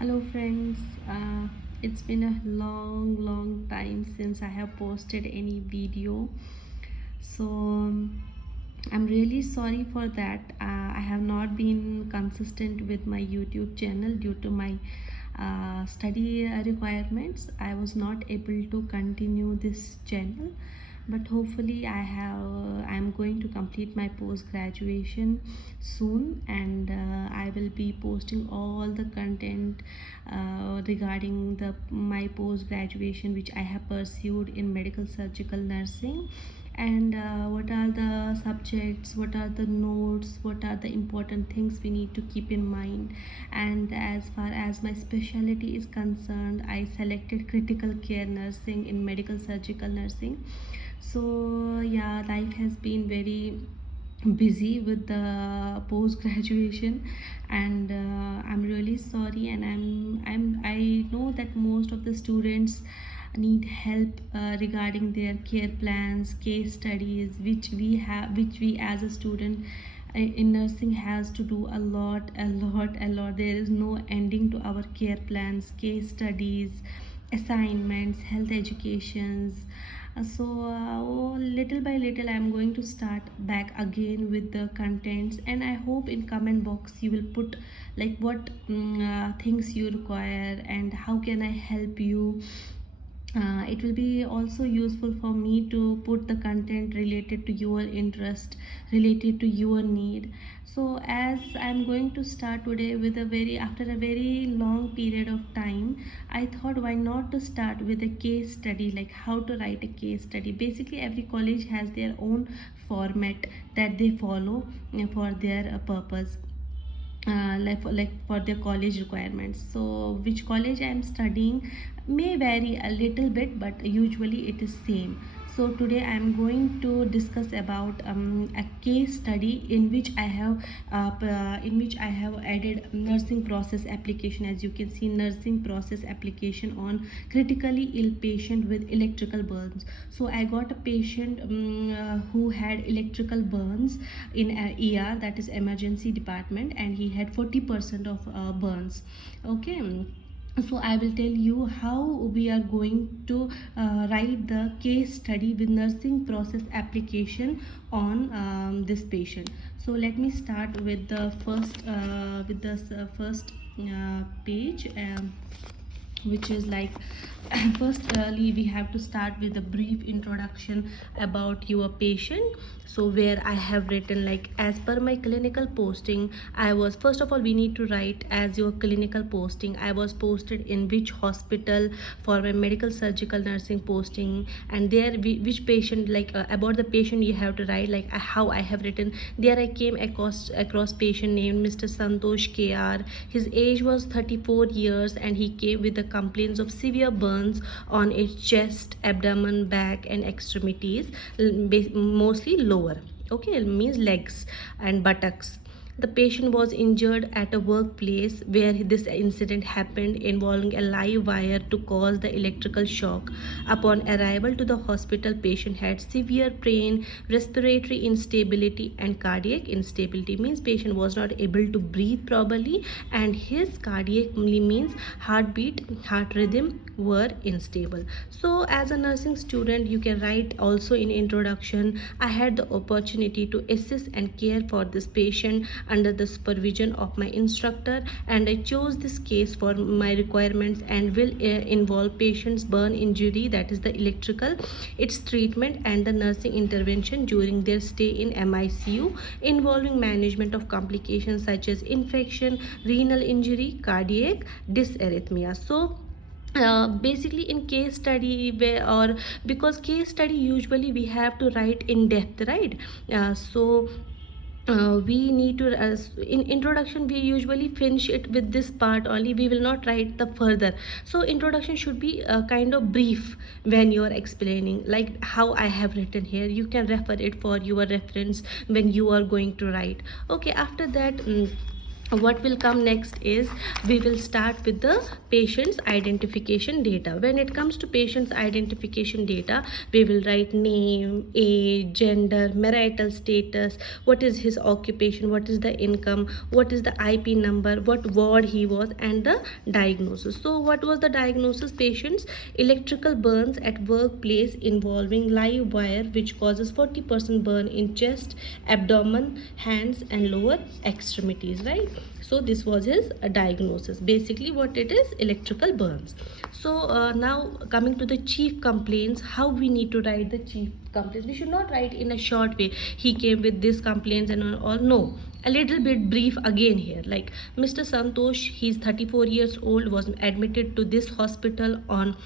Hello friends, it's been a long time since I have posted any video. So I'm really sorry for that. I have not been consistent with my YouTube channel due to my study requirements. I was not able to continue this channel, but hopefully I'm going to complete my post graduation soon, and I will be posting all the content regarding the my post graduation which I have pursued in medical surgical nursing, and what are the subjects, what are the notes, what are the important things we need to keep in mind. And as far as my specialty is concerned, I selected critical care nursing in medical surgical nursing. So yeah, life has been very busy with the post graduation, and I'm really sorry, and I know that most of the students need help regarding their care plans, case studies, which we as a student in nursing has to do a lot. There is no ending to our care plans, case studies, assignments, health educations. Little by little I'm going to start back again with the contents, and I hope in comment box you will put like what things you require and how can I help you. It will be also useful for me to put the content related to your interest, related to your need. So as I'm going to start today with a very after a very long period of time, I thought why not to start with a case study, like how to write a case study. Basically every college has their own format that they follow for their purpose, like for their college requirements. So which college I'm studying may vary a little bit, but usually it is same. So today I'm going to discuss about a case study in which I have added nursing process application. As you can see, nursing process application on critically ill patient with electrical burns. So I got a patient who had electrical burns in ER, that is emergency department, and he had 40% of burns. Okay, so I will tell you how we are going to write the case study with nursing process application on this patient. So let me start with the first page, which is like firstly we have to start with a brief introduction about your patient. So where I have written like, as per my clinical posting, I was, first of all we need to write as your clinical posting, I was posted in which hospital for my medical surgical nursing posting, and there which patient, like about the patient you have to write like how I have written. There I came across patient named Mr. Santosh KR. His age was 34 years, and he came with the complaints of severe burns on its chest, abdomen, back, and extremities, mostly lower. Okay, means legs and buttocks. The patient was injured at a workplace where this incident happened, involving a live wire to cause the electrical shock. Upon arrival to the hospital, patient had severe pain, respiratory instability, and cardiac instability. Means patient was not able to breathe properly, and his cardiac means heartbeat, heart rhythm were unstable. So as a nursing student, you can write also in introduction, I had the opportunity to assist and care for this patient under the supervision of my instructor, and I chose this case for my requirements and will involve patient's burn injury, that is the electrical, its treatment, and the nursing intervention during their stay in MICU, involving management of complications such as infection, renal injury, cardiac dysarrhythmia. So basically in case study where, or because case study usually we have to write in depth, right? We need to in introduction we usually finish it with this part only, we will not write the further. So introduction should be kind of brief when you are explaining, like how I have written here. You can refer it for your reference when you are going to write. Okay, after that what will come next is we will start with the patient's identification data. When it comes to patient's identification data, we will write name, age, gender, marital status, what is his occupation, what is the income, what is the IP number, what ward he was, and the diagnosis. So what was the diagnosis? Patient's electrical burns at workplace involving live wire which causes 40% burn in chest, abdomen, hands and lower extremities, right? So this was his diagnosis. Basically what it is, electrical burns. So now coming to the chief complaints, how we need to write the chief complaints. We should not write in a short way, he came with this complaints and all. No, a little bit brief again here, like Mr. Santosh, he's 34 years old, was admitted to this hospital on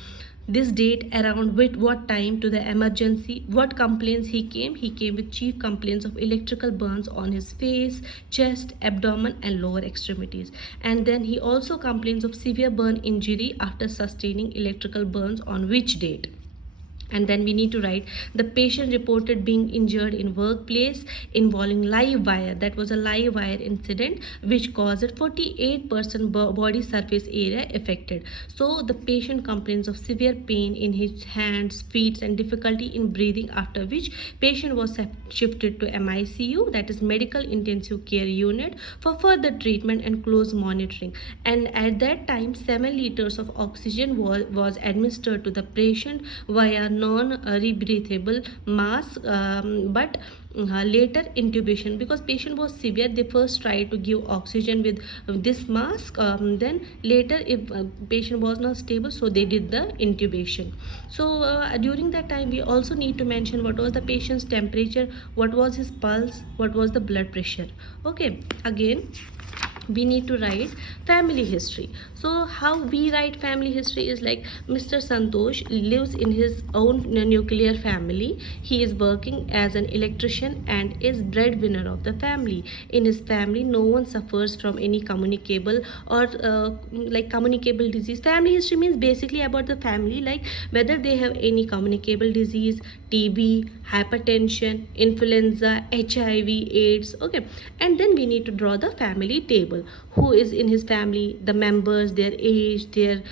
this date, around with what time to the emergency, what complaints he came with chief complaints of electrical burns on his face, chest, abdomen and lower extremities. And then he also complains of severe burn injury after sustaining electrical burns on which date. And then we need to write the patient reported being injured in workplace involving live wire, that was a live wire incident which caused 48% body surface area affected. So the patient complains of severe pain in his hands, feet and difficulty in breathing, after which patient was shifted to MICU, that is medical intensive care unit, for further treatment and close monitoring. And at that time 7 liters of oxygen was administered to the patient via non-rebreathable mask, but later intubation, because patient was severe, they first tried to give oxygen with this mask, then later if patient was not stable, so they did the intubation. So during that time we also need to mention what was the patient's temperature, what was his pulse, what was the blood pressure. Okay, again we need to write family history. So how we write family history is like Mr. Santosh lives in his own nuclear family. He is working as an electrician and is breadwinner of the family. In his family no one suffers from any communicable or like communicable disease. Family history means basically about the family, like whether they have any communicable disease, TB, hypertension, influenza, HIV, AIDS. Okay, and then we need to draw the family table. Who is in his family, the members, their age, their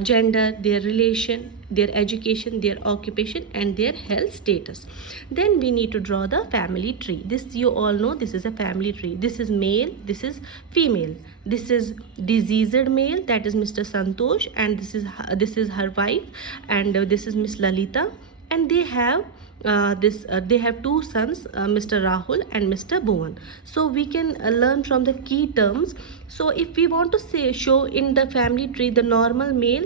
gender, their relation, their education, their occupation and their health status. Then we need to draw the family tree. This you all know, this is a family tree. This is male, this is female, this is diseased male, that is Mr. Santosh, and this is her wife, and this is Miss Lalita, and they have they have two sons, Mr. Rahul and Mr. Bhuvan. So we can learn from the key terms. So if we want to say show in the family tree the normal male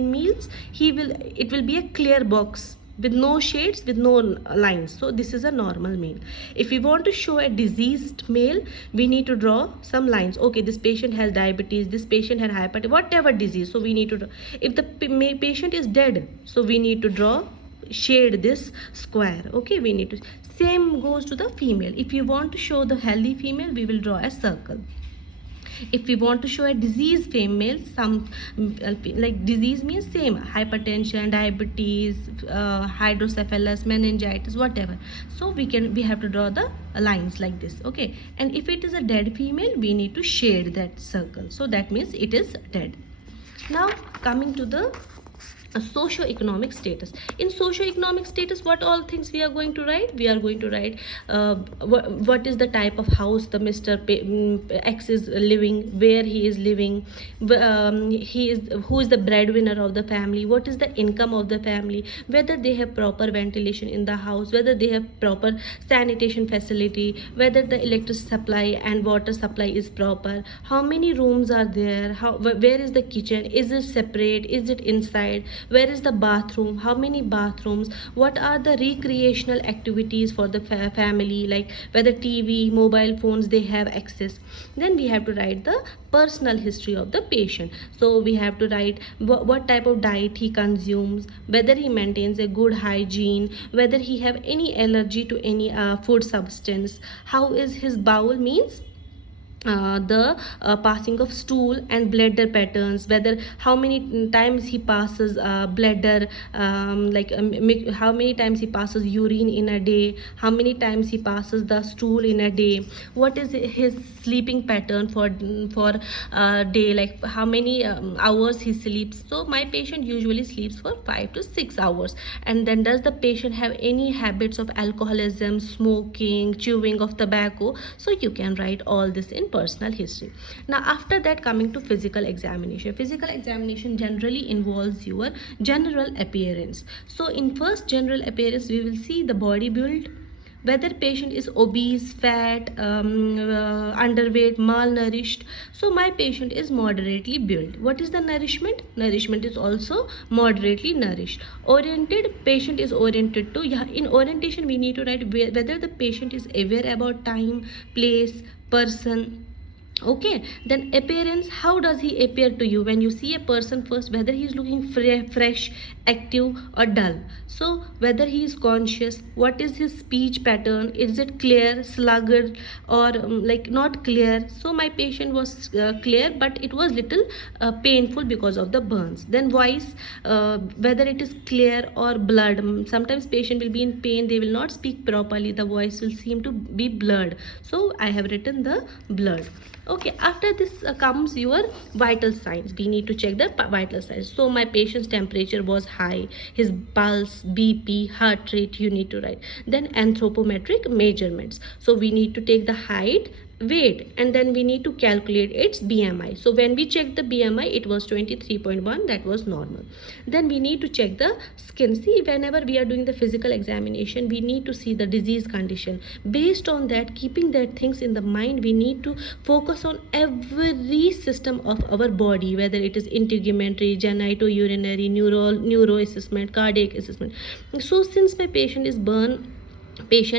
means it will be a clear box with no shades, with no lines. So this is a normal male. If we want to show a diseased male, we need to draw some lines. Okay, this patient has diabetes, this patient had hypertension, whatever disease. So we need to draw. If the patient is dead, so we need to draw shade this square. Okay, we need to, same goes to the female. If you want to show the healthy female, we will draw a circle. If we want to show a disease female, some like disease means same, hypertension, diabetes, hydrocephalus, meningitis, whatever. So we have to draw the lines like this. Okay, and if it is a dead female, we need to shade that circle. So that means it is dead. Now coming to the socio-economic status. In socio-economic status, what all things we are going to write? We are going to write what is the type of house the Mr. X is living, where he is living, who is the breadwinner of the family, what is the income of the family, whether they have proper ventilation in the house, whether they have proper sanitation facility, whether the electricity supply and water supply is proper, how many rooms are there, where is the kitchen, is it separate, is it inside, where is the bathroom, how many bathrooms, what are the recreational activities for the family, like whether TV, mobile phones they have access. Then we have to write the personal history of the patient. So we have to write what type of diet he consumes, whether he maintains a good hygiene, whether he have any allergy to any food substance, how is his bowel, means the passing of stool and bladder patterns, whether how many times he passes bladder, how many times he passes urine in a day, how many times he passes the stool in a day, what is his sleeping pattern for day, like how many hours he sleeps. So my patient usually sleeps for 5 to 6 hours. And then, does the patient have any habits of alcoholism, smoking, chewing of tobacco? So you can write all this in personal history. Now after that, coming to physical examination. Physical examination generally involves your general appearance. So in first general appearance, we will see the body build, whether patient is obese, fat, underweight, malnourished. So my patient is moderately built. What is the nourishment? Nourishment is also moderately nourished. Oriented, patient is oriented to, yeah, in orientation we need to write whether the patient is aware about time, place, person. Okay, then appearance, how does he appear to you when you see a person first, whether he is looking fresh, active, or dull. So whether he is conscious, what is his speech pattern, is it clear, sluggard, or like not clear. So my patient was clear, but it was little painful because of the burns. Then voice, whether it is clear or blurred. Sometimes patient will be in pain, they will not speak properly, the voice will seem to be blurred. So I have written the blurred. Okay, after this comes your vital signs. We need to check the vital signs. So my patient's temperature was high, his pulse, BP, heart rate you need to write. Then anthropometric measurements. So we need to take the height, weight, and then we need to calculate its BMI. So when we check the BMI, it was 23.1, that was normal. Then we need to check the skin. See, whenever we are doing the physical examination, we need to see the disease condition. Based on that, keeping that things in the mind, we need to focus on every system of our body, whether it is integumentary, genitourinary, neuro assessment, cardiac assessment. So since my patient is burn patient